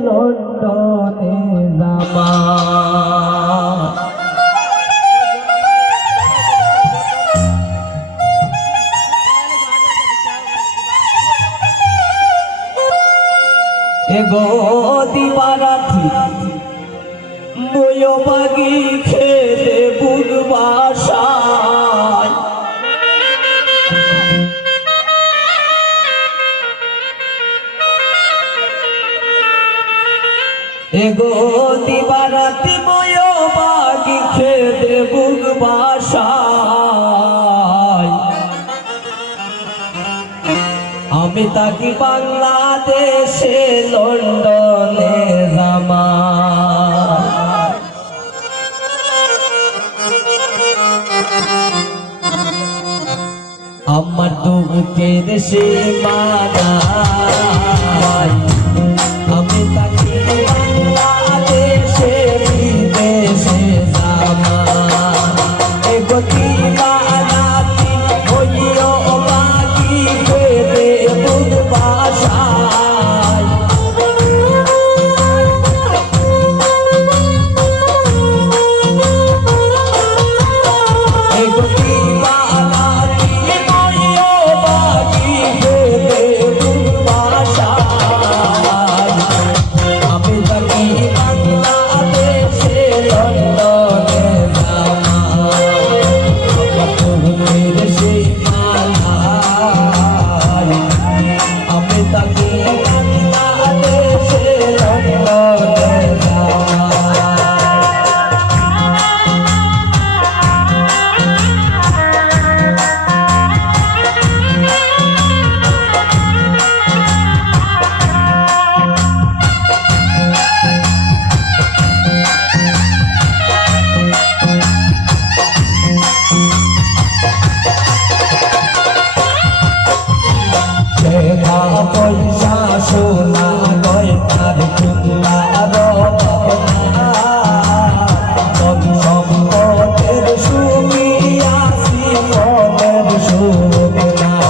লন্ডনে যাবা এগো দিবারাত্রি বইও বাগি খেতে বুকবাসায় এগো দিবারাত্রি বইও বাগি খেতে বুকবাসায় আমি তাকি বাংলাদেশে লন্ডনে যাবা আমার দুঃখের সীমানা আমি তাকি বাংলাদেশে বিদেশে যাবা এগো দিবারাত্রি বইও বাগি খেতে বুকবাসায় এগো দিবারাত্রি বইও বাগি খেতে বুকবাসায় আমি তাকি বাংলাদেশে লন্ডনে যাবা আমার দুঃখের সীমানায় আমি তাকি বাংলাদেশে লন্ডনে যাবা টাকা পয়সা সোনা গয়নার কুন্দার ভাবনা ধন সম্পদের সুখী আসি মনের সুখ নাই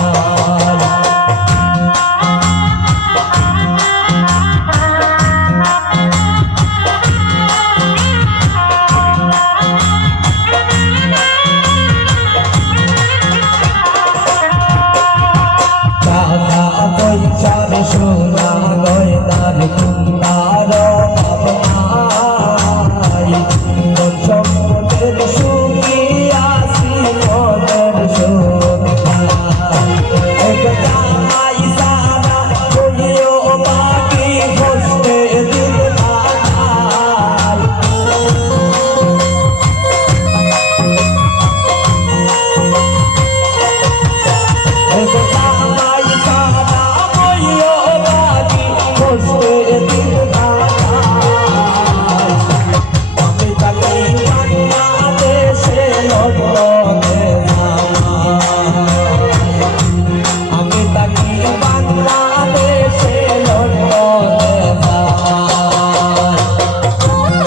টাকা পয়সার সোনা গয়নার কুন্দার ভাবনাই ধন সম্পদের সুখী আসি মনের সুখ নাই এগো জামাই সারা বইও বাগি বসতে দিল না এগো জামাই সারা বইও বাগি বসতে দিল না আমি তাকি বাংলাদেশে লন্ডনে যাবা আমি তাকি বাংলাদেশে লন্ডনে যাবা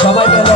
সবাই গেল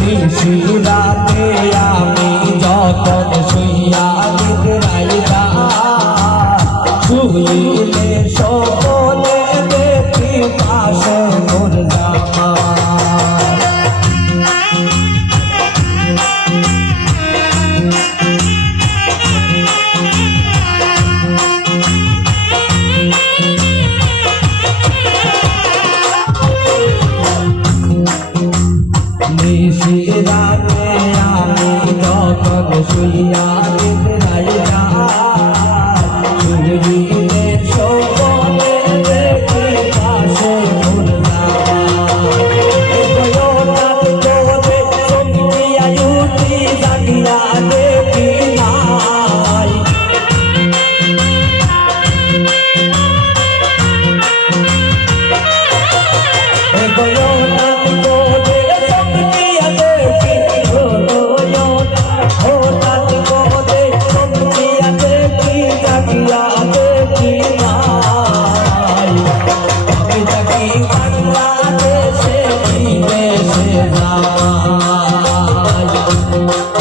নিশিরাতে আমি যখন শুইয়া নিদ্রায় যাই শুইলে স্বপ্নে দেখি পাশে মোর জামাই নিশিরাতে আমি যখন শুইয়া নিদ্রায় যাই শুইলে স্বপ্নে দেখি পাশে মোর জামাই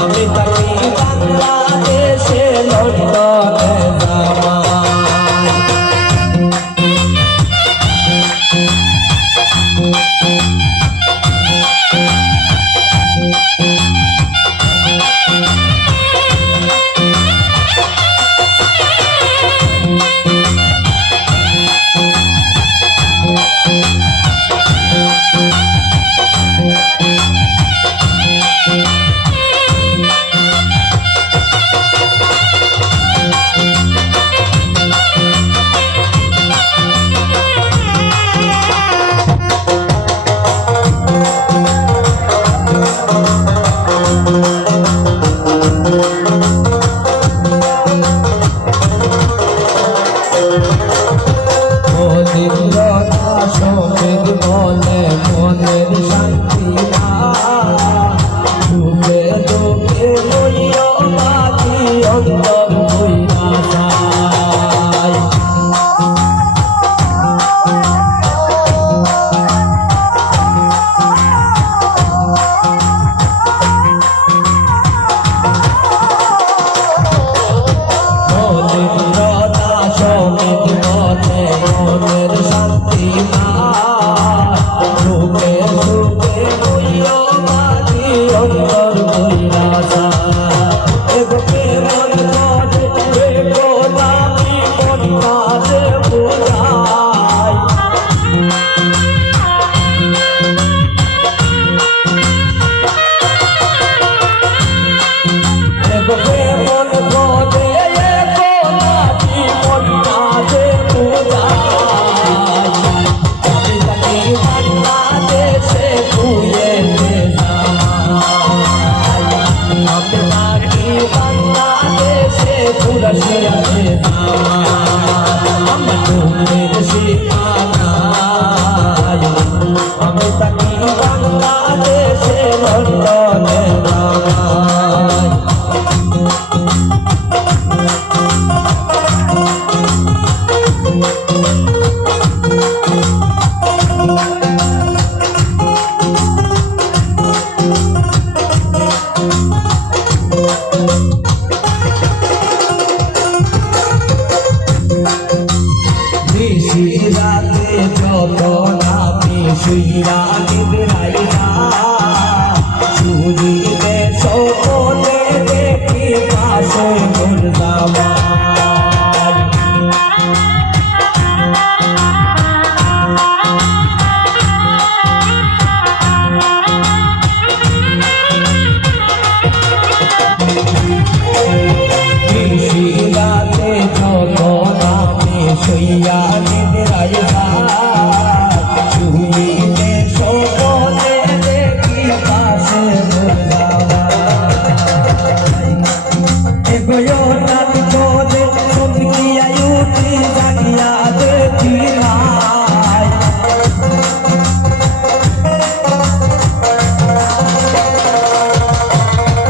আমি থাকি বাংলাদেশে লন্ডনে জামাই। সঙ্গীত বলে মনের শান্তি না সুখে দুঃখে লইয়া মাঝি অন্তর হইয়া যায়। সঙ্গীত বলে মনের শান্তি না সুখে সুখে লইয়া মাঝি অন্তর হইয়া যায়। মন করে গোলামি মন কাজে বোঝায়। মন করে গোলামি মন কাজে বোঝায়। আমি থাকি বাংলাদেশে ঘুরে জামাই। আমি থাকি বাংলাদেশে ঘুরে জামাই। আমার ঘুমের সীমানায় আমি থাকি বাংলাদেশে লন্ডনে জামাই। রাতে যত নামি শুইয়া নিদ্রাই না সুরিতে সপনে দেখি পাশে মোর জামাই। রাতে যত নামি শুইয়া নিদ্রাই না সুরিতে সপনে দেখি পাশে মোর জামাই। এগোয়ো নামি তোদের সঙ্গিয়া উঠি জাগিয়া দেখি নাই।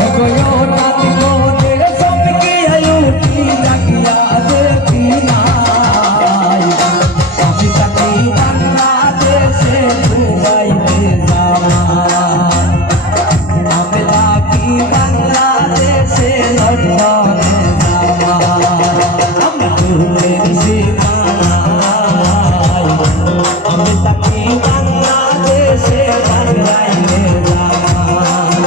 এগোয়ো নামি তোদের সঙ্গিয়া উঠি জাগিয়া দেখি নাই। আমি থাকি বাংলাদেশে দুবাইতে জামাই। আমি থাকি বাংলাদেশে লন্ডনে জামাই। আমার ঘুমের সীমানায় আমি থাকি বাংলাদেশে বাংলায় জামাই।